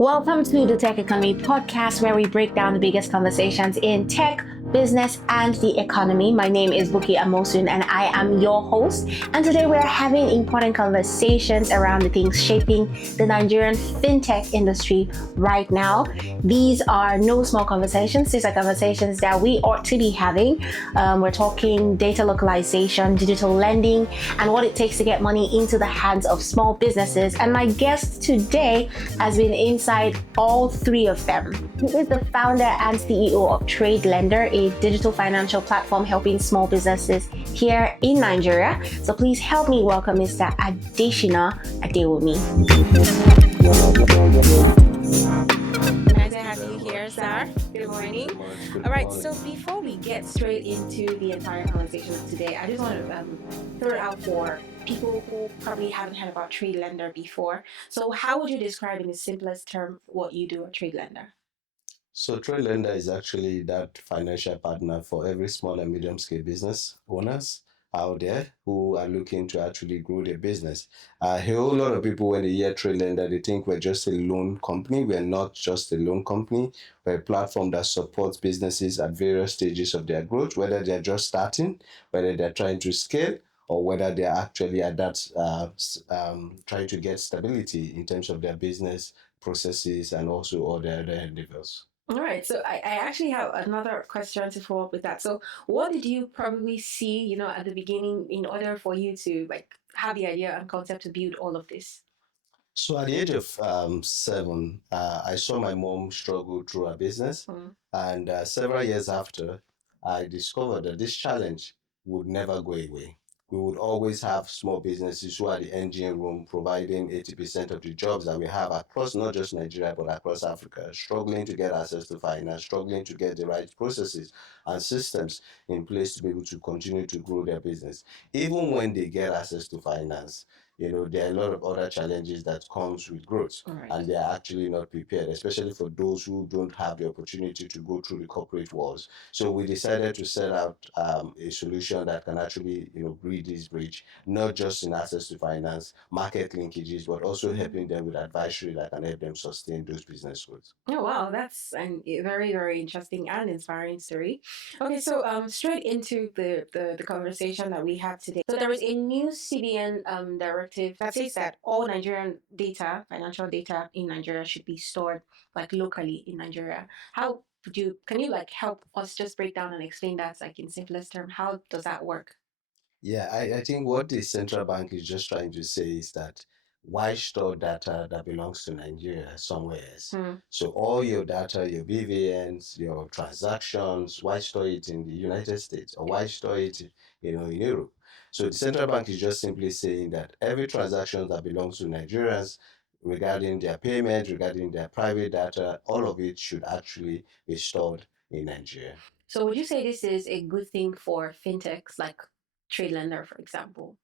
Welcome to the Techeconomy Podcast, where we break down the biggest conversations in tech, business, and the economy. My name is Buki Amosun, and I am your host. And today we're having important conversations around the things shaping the Nigerian fintech industry right now. These are no small conversations. These are conversations that we ought to be having. We're talking data localization, digital lending, and what it takes to get money into the hands of small businesses. And my guest today has been inside all three of them. He is the founder and CEO of Trade Lenda, a digital financial platform helping small businesses here in Nigeria. So please help me welcome Mr. Adeshina Adewunmi. Nice to have you here, sir. Good morning. All right, so before we get straight into the entire conversation of today, I just want to throw it out for people who probably haven't heard about Trade Lenda before. So how would you describe in the simplest term what you do at Trade Lenda? So Trade Lenda is actually that financial partner for every small and medium scale business owners out there who are looking to actually grow their business. A whole lot of people, when they hear Trade Lenda, they think we're just a loan company. We're not just a loan company. We're a platform that supports businesses at various stages of their growth, whether they're just starting, whether they're trying to scale, or whether they're actually at that trying to get stability in terms of their business processes and also all their other endeavors. All right, so I actually have another question to follow up with that. So what did you probably see, at the beginning in order for you to have the idea and concept to build all of this? So at the age of 7, I saw my mom struggle through her business, and several years after, I discovered that this challenge would never go away. We would always have small businesses who are the engine room, providing 80% of the jobs that we have across not just Nigeria but across Africa, struggling to get access to finance, struggling to get the right processes and systems in place to be able to continue to grow their business. Even when they get access to finance, there are a lot of other challenges that comes with growth, All and they are actually not prepared, especially for those who don't have the opportunity to go through the corporate walls. So we decided to set out a solution that can actually, bridge this bridge, not just in access to finance, market linkages, but also helping them with advisory that can help them sustain those business growth. Oh wow, that's a very, very interesting and inspiring story. Okay, so straight into the conversation that we have today. So there is a new CBN directive that says that all Nigerian data, financial data in Nigeria should be stored locally in Nigeria. How would you can you help us just break down and explain that in simplest term? How does that work? Yeah, I think what the central bank is just trying to say is that why store data that belongs to Nigeria somewhere else? So all your data, your BVNs, your transactions, why store it in the United States or why store it, in Europe? So the central bank is just simply saying that every transaction that belongs to Nigerians regarding their payment, regarding their private data, all of it should actually be stored in Nigeria. So would you say this is a good thing for fintechs like Trade Lender, for example?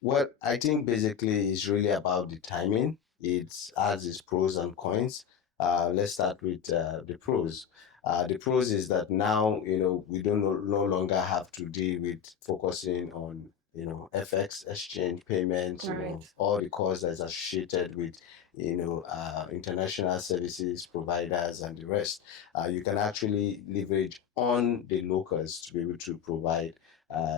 Well, I think basically it's really about the timing. It has its pros and cons. Let's start with the pros. The pros is that now, we don't no longer have to deal with focusing on, FX exchange payments, Right. all the costs that's associated with, international services providers and the rest. You can actually leverage on the locals to be able to provide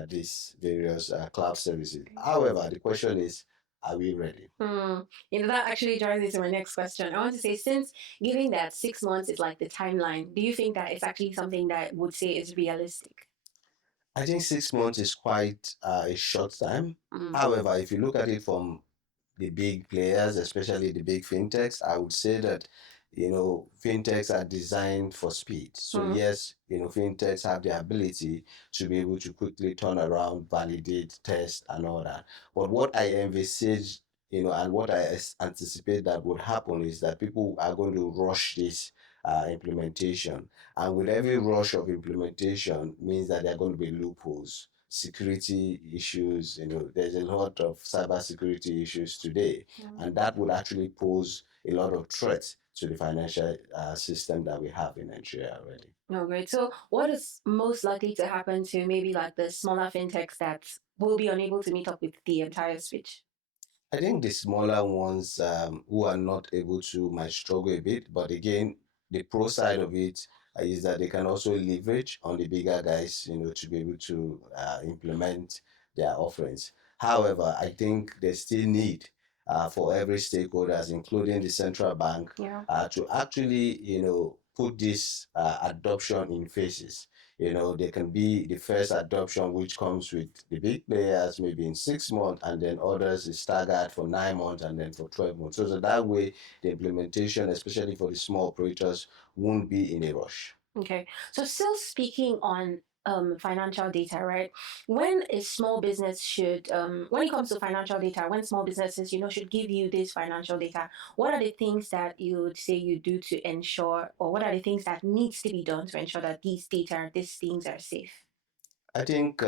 these various cloud services. However, the question is, are we ready? That actually drives me to my next question. I want to say, since given that 6 months is like the timeline, do you think that it's actually something that would say is realistic? I think 6 months is quite a short time. Mm. However, if you look at it from the big players, especially the big fintechs, I would say that fintechs are designed for speed. So yes, fintechs have the ability to be able to quickly turn around, validate, test, and all that. But what I envisage, and what I anticipate that would happen is that people are going to rush this implementation, and with every rush of implementation means that there are going to be loopholes, security issues. There's a lot of cyber security issues today, and that would actually pose a lot of threats to the financial system that we have in Nigeria already. Oh, great. So, what is most likely to happen to maybe the smaller fintechs that will be unable to meet up with the entire switch? I think the smaller ones who are not able to might struggle a bit, but again, the pro side of it is that they can also leverage on the bigger guys, to be able to implement their offerings. However, I think they still need for every stakeholders, including the central bank, Yeah. to actually, put this adoption in phases. There can be the first adoption, which comes with the big players, maybe in 6 months, and then others is staggered for 9 months and then for 12 months. So that way, the implementation, especially for the small operators, won't be in a rush. Okay. So still speaking on financial data, right? When a small business should, when it comes to financial data, when small businesses, should give you this financial data, what are the things that you would say you do to ensure, or what are the things that needs to be done to ensure that these things are safe? I think,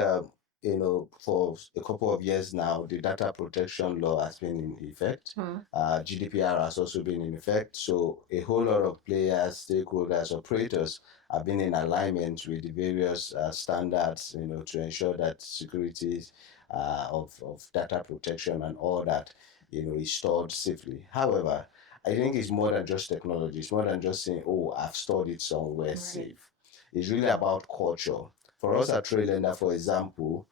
for a couple of years now, the data protection law has been in effect. GDPR has also been in effect. So a whole lot of players, stakeholders, operators have been in alignment with the various standards, to ensure that security of data protection and all that, is stored safely. However, I think it's more than just technology. It's more than just saying, oh, I've stored it somewhere safe. It's really about culture. For us at Trade Lenda, for example,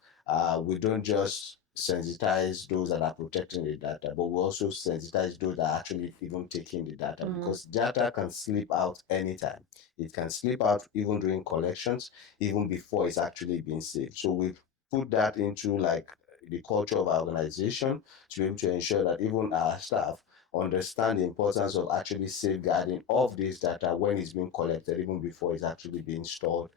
we don't just sensitize those that are protecting the data, but we also sensitize those that are actually even taking the data, because data can slip out anytime. It can slip out even during collections, even before it's actually being saved. So we've put that into like the culture of our organization to be able to ensure that even our staff understand the importance of actually safeguarding of this data when it's being collected, even before it's actually being stored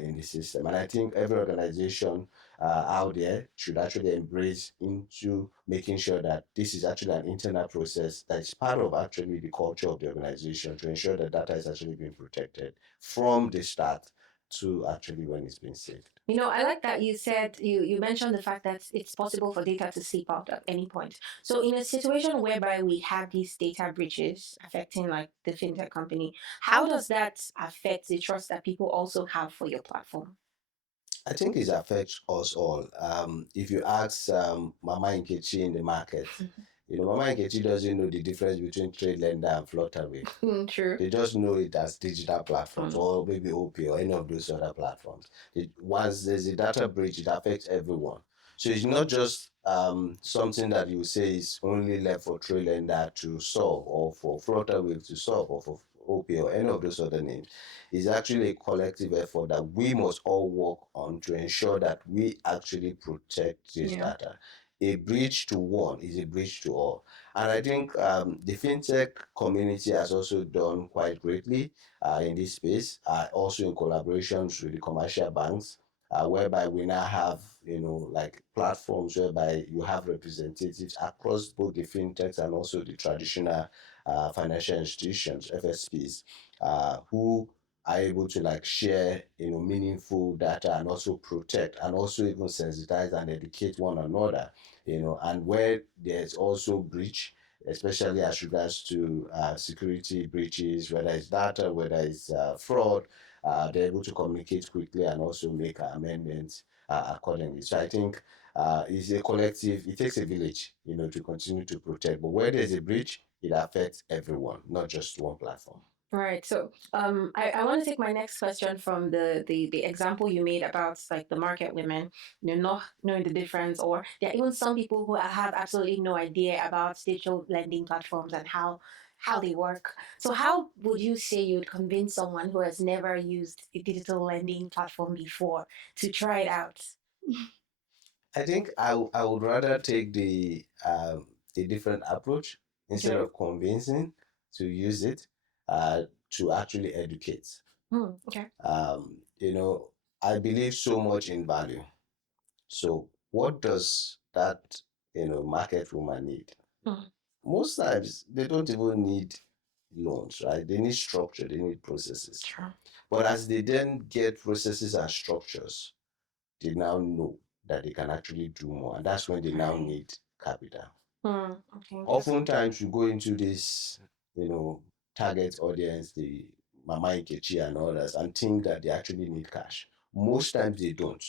in the system. And I think every organization out there should actually embrace into making sure that this is actually an internal process that is part of actually the culture of the organization to ensure that data is actually being protected from the start to actually when it's being saved. I like that you said you mentioned the fact that it's possible for data to slip out at any point. So in a situation whereby we have these data breaches affecting like the fintech company, how does that affect the trust that people also have for your platform? I think it affects us all. If you ask Mama Nkechi in the market, Mama Nkechi doesn't know the difference between Trade Lender and Flutterwave. True. They just know it as digital platforms or maybe OP or any of those other platforms. Once there's a data breach, it affects everyone. So it's not just something that you say is only left for Trade Lender to solve or for Flutterwave to solve or for OP or any of those other names. It's actually a collective effort that we must all work on to ensure that we actually protect this data. A breach to one is a breach to all. And I think the fintech community has also done quite greatly in this space, also in collaborations with the commercial banks, whereby we now have, like platforms whereby you have representatives across both the fintechs and also the traditional financial institutions, FSPs, who are able to like share, meaningful data and also protect and also even sensitize and educate one another, and where there's also breach, especially as regards to security breaches, whether it's data, whether it's fraud, they're able to communicate quickly and also make amendments accordingly. So I think it's a collective, it takes a village, to continue to protect. But where there's a breach, it affects everyone, not just one platform. Right. So I want to take my next question from the example you made about like the market women, not knowing the difference, or there are even some people who have absolutely no idea about digital lending platforms and how they work. So how would you say you'd convince someone who has never used a digital lending platform before to try it out? I think I would rather take the different approach instead of convincing to use it to actually educate. Okay. I believe so much in value. So what does that market woman need? Most times they don't even need loans, right? They need structure, they need processes. Sure. But as they then get processes and structures, they now know that they can actually do more. And that's when they now need capital. Okay. Oftentimes you go into this, target audience, the Mama Nkechi and others, and think that they actually need cash. Most times they don't.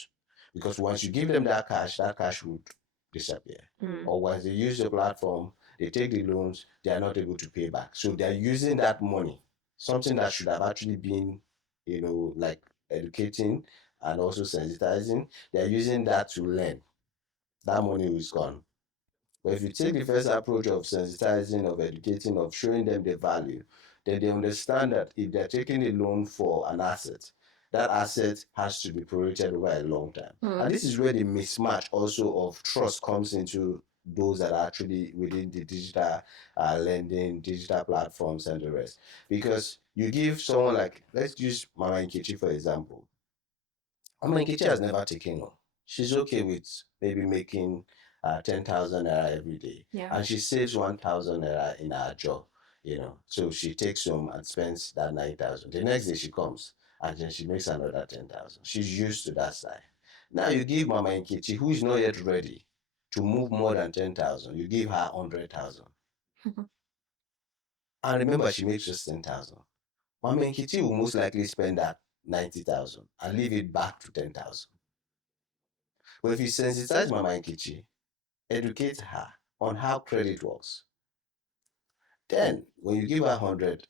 Because once you give them that cash would disappear. Or once they use the platform, they take the loans, they are not able to pay back. So they're using that money, something that should have actually been, like educating and also sensitizing, they're using that to learn. That money is gone. But if you take the first approach of sensitizing, of educating, of showing them the value, then they understand that if they're taking a loan for an asset, that asset has to be prorated over a long time. And this is where the mismatch also of trust comes into those that are actually within the digital lending, digital platforms and the rest. Because you give someone like, let's use Mama Nkechi for example. Mama Nkechi has never taken loan. She's okay with maybe making 10,000 naira every day. Yeah. And she saves 1,000 naira in her job, So she takes home and spends that 9,000. The next day she comes and then she makes another 10,000. She's used to that style. Now you give Mama Nkechi, who is not yet ready to move more than 10,000, you give her 100,000. And remember, she makes just 10,000. Mama Nkechi will most likely spend that 90,000 and leave it back to 10,000. But if you sensitize Mama Nkechi, educate her on how credit works, then when you give her 100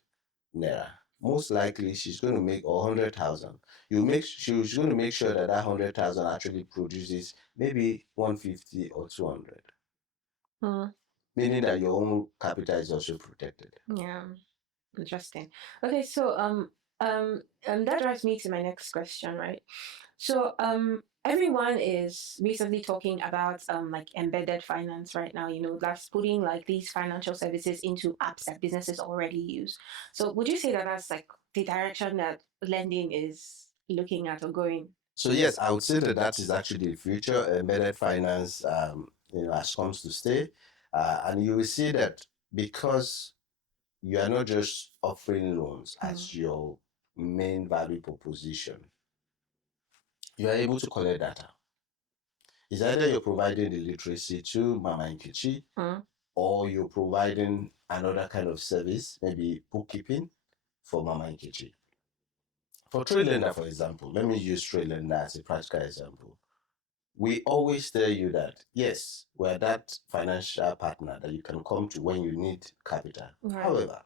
naira, most likely she's going to make 100,000. She's going to make sure that 100,000 actually produces maybe 150 or 200. Meaning that your own capital is also protected. Yeah. Interesting. Okay, so that drives me to my next question, right? So everyone is recently talking about like embedded finance right now, that's putting like these financial services into apps that businesses already use. So would you say that that's like the direction that lending is looking at or going? So yes, I would say that that is actually the future. Embedded finance, has comes to stay, and you will see that because you are not just offering loans as your main value proposition, you are able to collect data. It's either you're providing the literacy to Mama Nkechi, or you're providing another kind of service, maybe bookkeeping for Mama Nkechi. For Trade Lenda, for example, let me use Trade Lenda as a practical example. We always tell you that, yes, we're that financial partner that you can come to when you need capital. Right. However,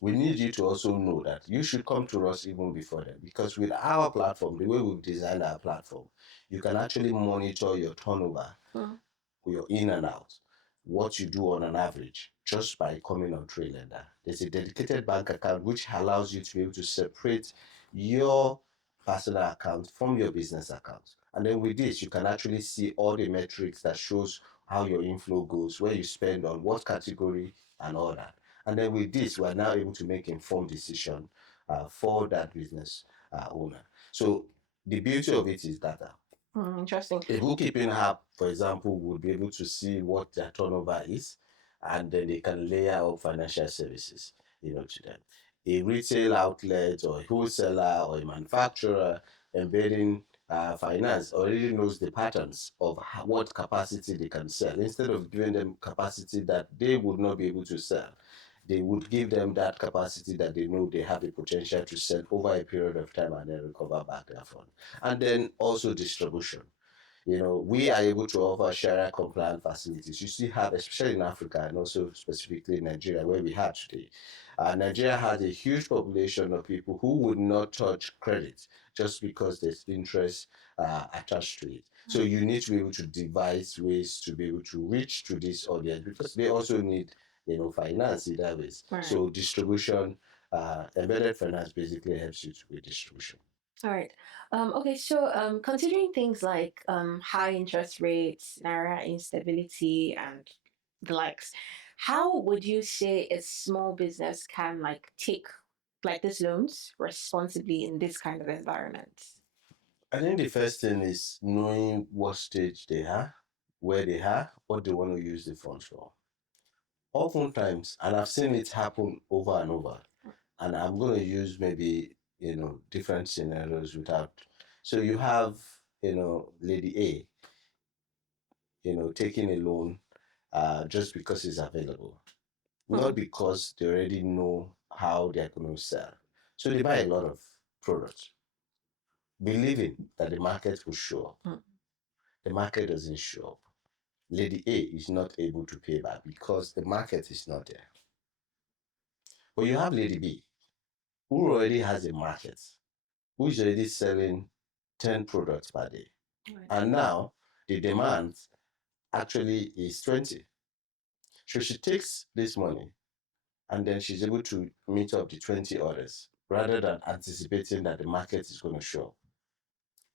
we need you to also know that you should come to us even before then, because with our platform, the way we've designed our platform, you can actually monitor your turnover, your in and out, what you do on an average, just by coming on Trade Lenda. There's a dedicated bank account which allows you to be able to separate your personal account from your business account. And then with this, you can actually see all the metrics that shows how your inflow goes, where you spend on what category and all that. And then with this, we are now able to make informed decision for that business owner. So the beauty of it is data. Interesting. A bookkeeping app, for example, would be able to see what their turnover is, and then they can layer up financial services, to them. A retail outlet or a wholesaler or a manufacturer embedding finance already knows the patterns of what capacity they can sell. Instead of giving them capacity that they would not be able to sell, they would give them that capacity that they know they have the potential to sell over a period of time and then recover back their fund. And then also distribution. We are able to offer Sharia compliant facilities. You still have, especially in Africa and also specifically in Nigeria, where we have today. Nigeria has a huge population of people who would not touch credit just because there's interest attached to it. So you need to be able to devise ways to be able to reach to this audience, because they also need, finance in that ways. Right. So distribution, embedded finance basically helps you with distribution. All right. Okay, so considering things like high interest rates, naira instability, and the likes, how would you say a small business can like take like these loans responsibly in this kind of environment? I think the first thing is knowing what stage they are, where they are, what they want to use the funds for. Oftentimes, and I've seen it happen over and over, and I'm going to use maybe, different scenarios without. So you have, Lady A, taking a loan just because it's available, not because they already know how they're going to sell. So they buy a lot of products, believing that the market will show up. The market doesn't show up. Lady A is not able to pay back because the market is not there. But you have Lady B, who already has a market, who is already selling 10 products per day. Right. And now the demand actually is 20. So she takes this money and then she's able to meet up the 20 orders rather than anticipating that the market is going to show.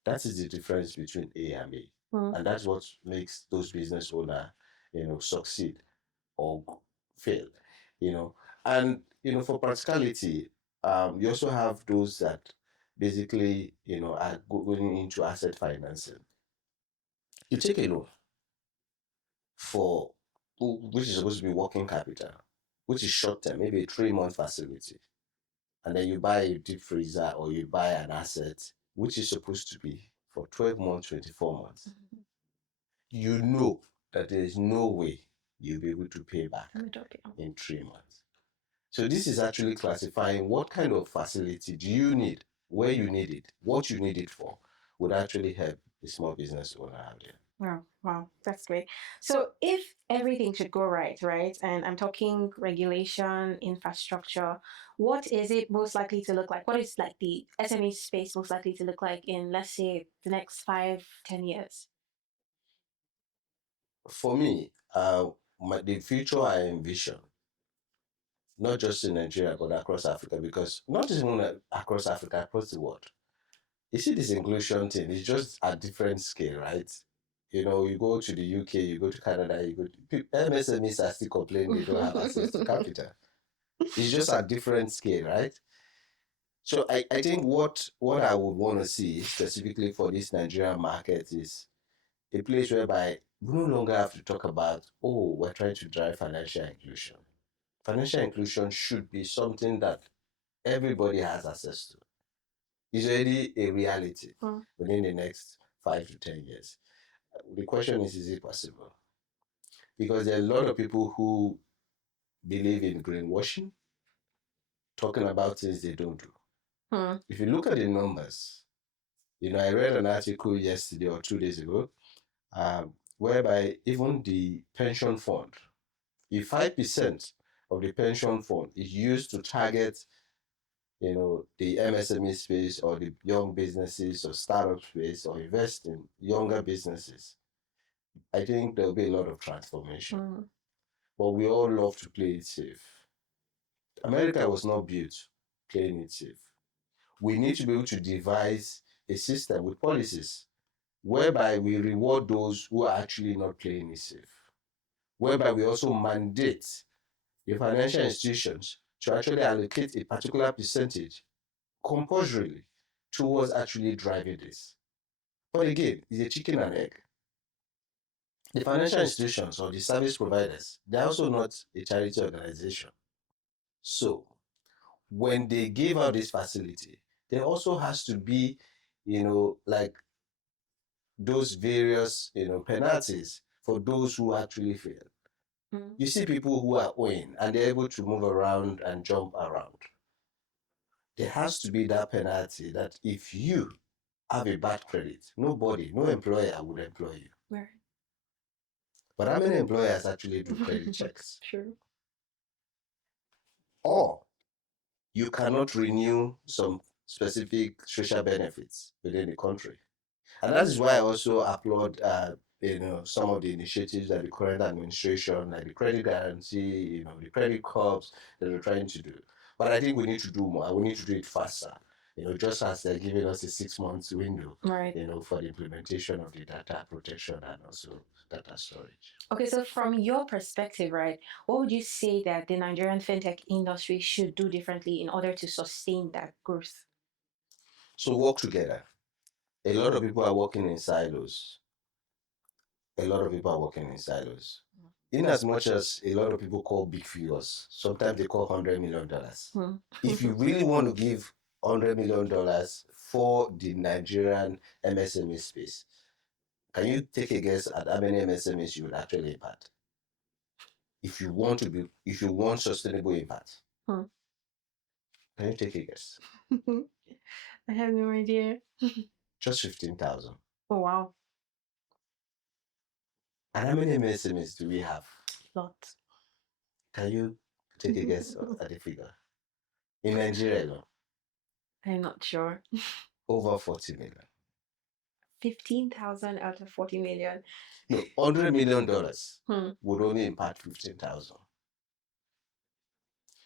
That is the difference between A and B. And that's what makes those business owners, succeed or fail, And, for practicality, you also have those that basically, are going into asset financing. You take a loan which is supposed to be working capital, which is short term, maybe a 3-month facility. And then you buy a deep freezer or you buy an asset, which is supposed to be for 12 months, 24 months. Mm-hmm. You know that there is no way you'll be able to pay back in 3 months. So this is actually classifying what kind of facility do you need, where you need it, what you need it for, would actually help the small business owner out there. Wow, that's great. So if everything should go right, and I'm talking regulation, infrastructure, what is it most likely to look like? What is like the SME space most likely to look like in, let's say, the next 5-10 years? For me, the future I envision, not just in Nigeria, but across Africa, because not even across Africa, across the world. You see this inclusion thing, it's just a different scale, right? You go to the UK, you go to Canada, MSMEs are still complaining they don't have access to capital. It's just a different scale, right? So I think what I would want to see specifically for this Nigerian market is a place whereby we no longer have to talk about, we're trying to drive financial inclusion. Financial inclusion should be something that everybody has access to. It's already a reality within the next 5 to 10 years. The question is it possible? Because there are a lot of people who believe in greenwashing, talking about things they don't do. If you look at the numbers, I read an article yesterday or 2 days ago, whereby even the pension fund, if 5% of the pension fund is used to target, the MSME space or the young businesses or startup space or invest in younger businesses, I think there'll be a lot of transformation. But we all love to play it safe. America was not built playing it safe. We need to be able to devise a system with policies whereby we reward those who are actually not playing it safe, whereby we also mandate the financial institutions to actually allocate a particular percentage compulsorily towards actually driving this. But again, it's a chicken and egg. The financial institutions or the service providers, they're also not a charity organization. So when they give out this facility, there also has to be, like those various, penalties for those who actually fail. You see people who are owing and they're able to move around and jump around. There has to be that penalty that if you have a bad credit, no employer would employ you. Right. But how many employers actually do credit checks? Sure. Or you cannot renew some specific social benefits within the country. And that is why I also applaud some of the initiatives that the current administration, like the credit guarantee, the credit corps that we're trying to do. But I think we need to do more. We need to do it faster. Just as they're giving us a 6-month window, right, for the implementation of the data protection and also data storage. Okay, so from your perspective, right, what would you say that the Nigerian fintech industry should do differently in order to sustain that growth? So work together. A lot of people are working in silos. In as much as a lot of people call big figures, sometimes they call $100 million. If you really want to give $100 million for the Nigerian MSME space, can you take a guess at how many MSMEs you would actually impact? If you want sustainable impact, can you take a guess? I have no idea. Just 15,000. Oh, wow. And how many MSMEs do we have? Lots. Can you take a guess at the figure? In Nigeria alone, I'm not sure. over 40 million. 15,000 out of 40 million. No, $100 million Hmm. would only impact 15,000.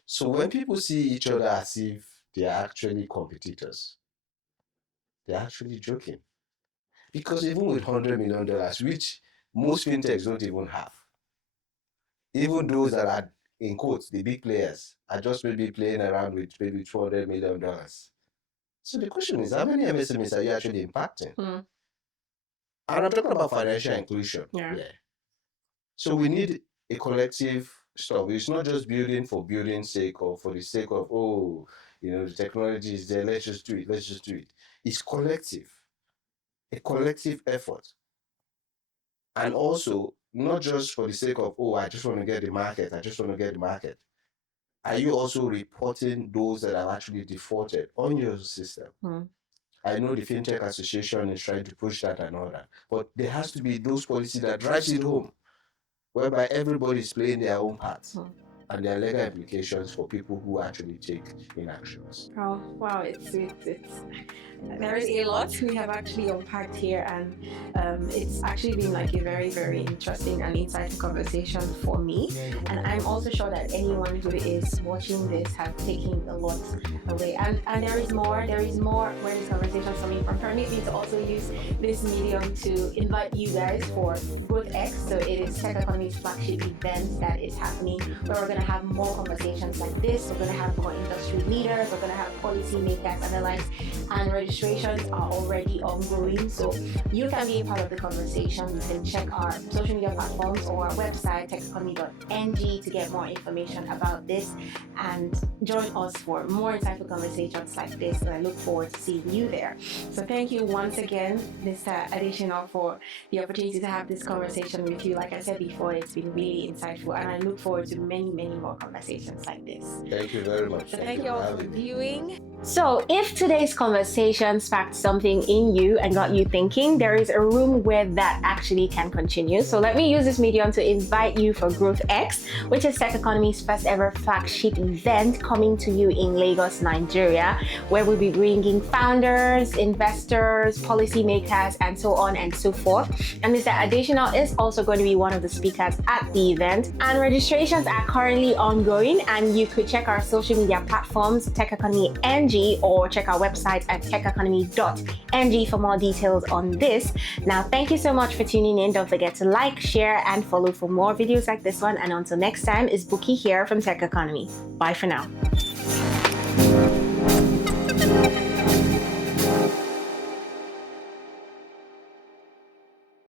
So when people see each other as if they are actually competitors, they're actually joking. Because even with $100 million, which most fintechs don't even have, even those that are, in quotes, the big players, are just maybe playing around with maybe $200 million. So the question is, how many MSMEs are you actually impacting? And I'm talking about financial inclusion. Yeah. So we need a collective stuff. It's not just building for building's sake or for the sake of, the technology is there, let's just do it. It's collective. A collective effort. And also, not just for the sake of, I just want to get the market. Are you also reporting those that have actually defaulted on your system? I know the Fintech Association is trying to push that and all that, but there has to be those policies that drives it home, whereby everybody is playing their own part. And there are legal implications for people who actually take inactions. Oh, wow, it's there is a lot we have actually unpacked here, and it's actually been like a very, very interesting and insightful conversation for me. And I'm also sure that anyone who is watching this have taken a lot away. And there is more where this conversation is coming from. Permit me to also use this medium to invite you guys for Growth X. So it is Techeconomy's flagship event that is happening, where we're going to have more conversations like this. We're going to have more industry leaders. We're going to have policy makers and the likes. And registrations are already ongoing, so you can be a part of the conversation. You can check our social media platforms or our website, techeconomy.ng, to get more information about this and join us for more insightful conversations like this. And I look forward to seeing you there. So thank you once again, Mr. Adeshina, for the opportunity to have this conversation with you. Like I said before, it's been really insightful, and I look forward to many, many more conversations like this. Thank you very much. So thank you all for viewing. So if today's conversation sparked something in you and got you thinking, there is a room where that actually can continue. So let me use this medium to invite you for Growth X, which is Techeconomy's first ever flagship event coming to you in Lagos, Nigeria, where we'll be bringing founders, investors, policymakers, and so on and so forth. And Mr. Adeshina is also going to be one of the speakers at the event. And registrations are currently ongoing, and you could check our social media platforms, Techeconomy NG, or check our website at techeconomy.ng for more details on this. Now, thank you so much for tuning in. Don't forget to like, share, and follow for more videos like this one. And until next time, it's Buki here from Techeconomy. Bye for now.